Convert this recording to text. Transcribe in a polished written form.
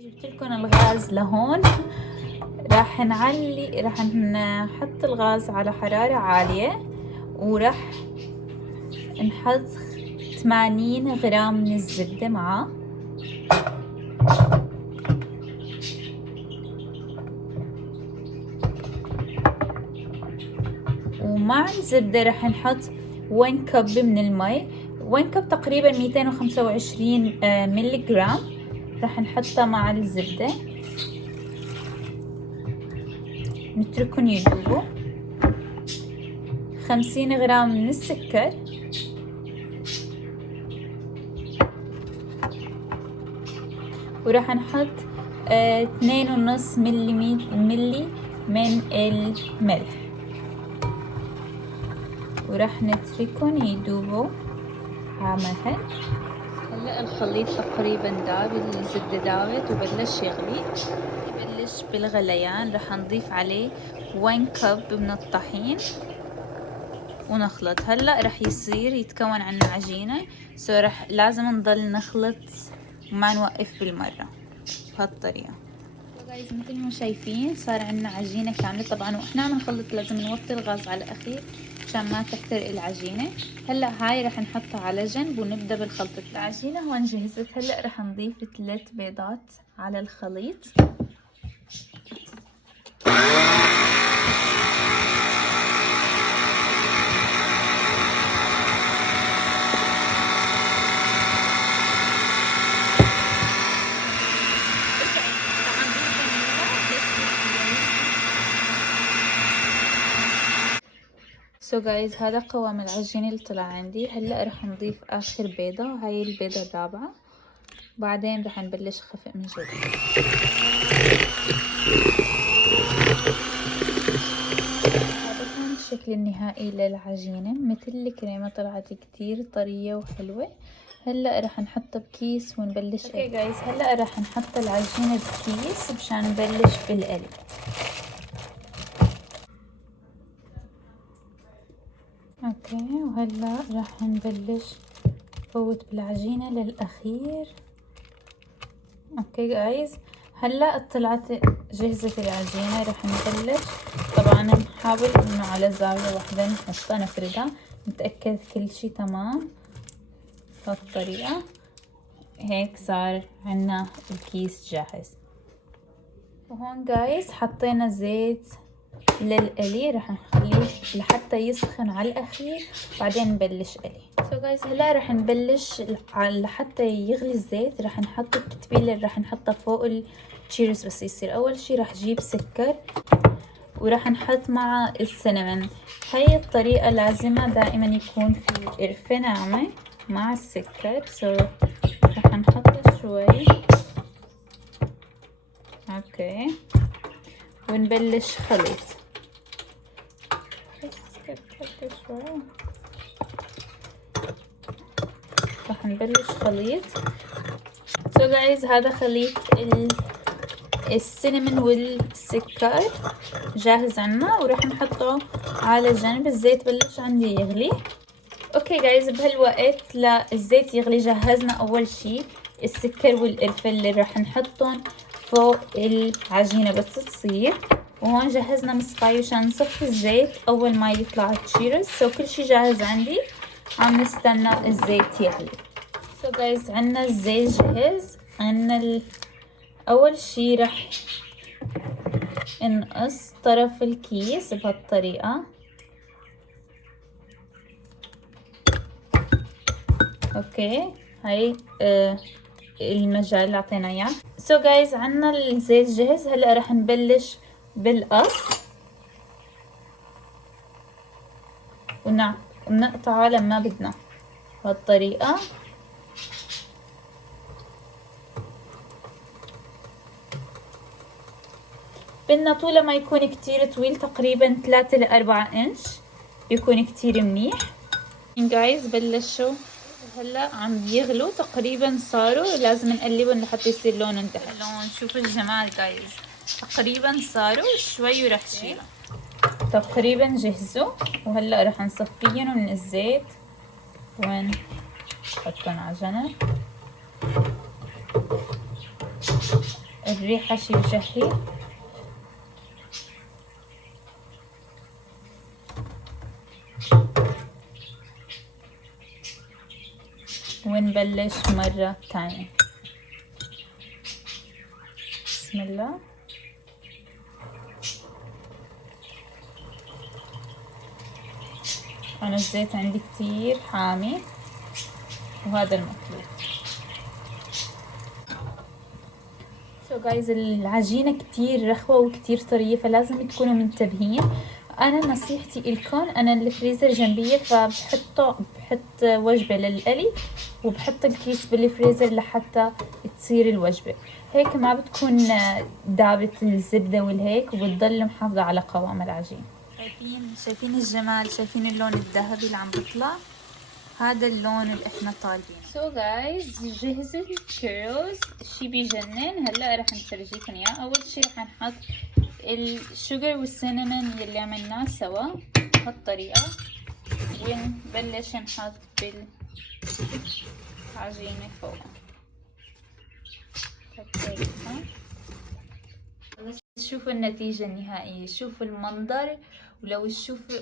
جبت لكم الغاز لهون. راح نحط الغاز على حرارة عالية، وراح نحط 80 غرام من الزبدة معاه، ومع الزبدة راح نحط 1 كب من المي. 1 كب تقريبا 225 ملي جرام راح نحطها مع الزبدة، نتركهم يذوبوا. 50 غرام من السكر، وراح نحط 2.5 ملي من الملح، وراح نتركهم يذوبوا عمهل. هلا الخليط تقريبا داب، الزبدة دابت وبلش يغلي. يبلش بالغليان راح نضيف عليه 1 كب من الطحين ونخلط. هلا راح يصير يتكون عنا عجينة، راح لازم نضل نخلط وما نوقف بالمرة بهالطريقة. جايز مثل ما شايفين صار عنا عجينة كاملة. طبعا واحنا عم نخلط لازم نوطي الغاز على الأخير عشان ما تحترق العجينة. هلا هاي راح نحطها على جنب ونبدأ بالخلطة. العجينة هون جهزت. هلا راح نضيف 3 بيضات على الخليط. جايز هذا قوام العجينة اللي طلع عندي. هلا رح نضيف اخر بيضة، هاي البيضة الرابعة، بعدين رح نبلش خفق من جديد. هذا كان الشكل النهائي للعجينة، مثل الكريمة طلعت كتير طرية وحلوة. هلا رح نحطها بكيس ونبلش. اوكي جايز هلا رح نحط العجينة بكيس مشان نبلش بالقلي. اوكي وهلا راح نبلش نفوت بالعجينة للأخير. اوكي جايز هلا طلعت جهزت العجينة. راح نبلش طبعا نحاول انه على زاوية واحدة نحطها نفردها، نتأكد كل شي تمام. بهالطريقة هيك صار عنا الكيس جاهز. وهون جايز حطينا زيت للقلي، راح نخليه لحتى يسخن على الاخير بعدين نبلش قلي. جايز هلا راح نبلش لحتى يغلي الزيت. راح نحط التتبيله اللي راح نحطها فوق التشيرز. بس يصير اول شي راح جيب سكر وراح نحط مع السينامون. هاي الطريقه لازمه دائما يكون في قرفه ناعمه مع السكر. راح نحط شوي. اوكي ونبلش خليط. شوي راح نبلش خليط. جايز هذا خليط السينامون والسكر جاهز عنا، وراح نحطه على جنب. الزيت بلش عندي يغلي. اوكي جايز بهالوقت للزيت يغلي جهزنا اول شي السكر والقرفة اللي راح نحطهم فوق العجينة بس تصير. وهون جهزنا مصفاية عشان نصفي الزيت اول ما يطلع التشيرز. كل شي جاهز عندي، عم نستنى الزيت يغلي. جايز عنا الزيت جاهز. عنا اول شي رح نقص طرف الكيس بهالطريقة. اوكي هاي المجال اللي اعطينا اياه. جايز عنا الزيت جاهز. هلا رح نبلش بالقص ونقطعه لما بدنا بهالطريقة. بدنا طوله ما يكون كتير طويل، تقريبا 3 ل 4 انش بيكون كتير منيح. جايز بلشوا هلا عم يغلوا، تقريبا صاروا. لازم نقلبهم لحتى يصير لونهم ذهبي. لون شوفوا الجمال جايز، تقريبا صاروا شوي ورح شيلهم. تقريبا جهزوا. وهلا رح نصفيهم من الزيت ونحطهم على جنب. الريحة شي بشهي. ونبلش مرة تانية. بسم الله. أنا الزيت عندي كتير حامي وهذا المطلوب. جايز العجينة كتير رخوة وكتير طرية، فلازم تكونوا منتبهين. أنا نصيحتي إلكم، أنا الفريزر جنبي بحط وجبة للقلي وبحط الكيس بالفريزر لحتى تصير الوجبة هيك ما بتكون دابت الزبدة والهيك، وبتضل محافظة على قوام العجين. شايفين الجمال، شايفين اللون الذهبي اللي عم بيطلع، هذا اللون اللي احنا طالبينه. جايز جهز الكيروز، شي بيجنن. هلا رح نفرجيكم اياه. اول شي رح نحط الشوجر والسينامون يلي عملناه سوا بهالطريقة، ونبلش نحط بالعجينة فوق. شوفوا النتيجة النهائية، شوفوا المنظر، ولو تشوفوا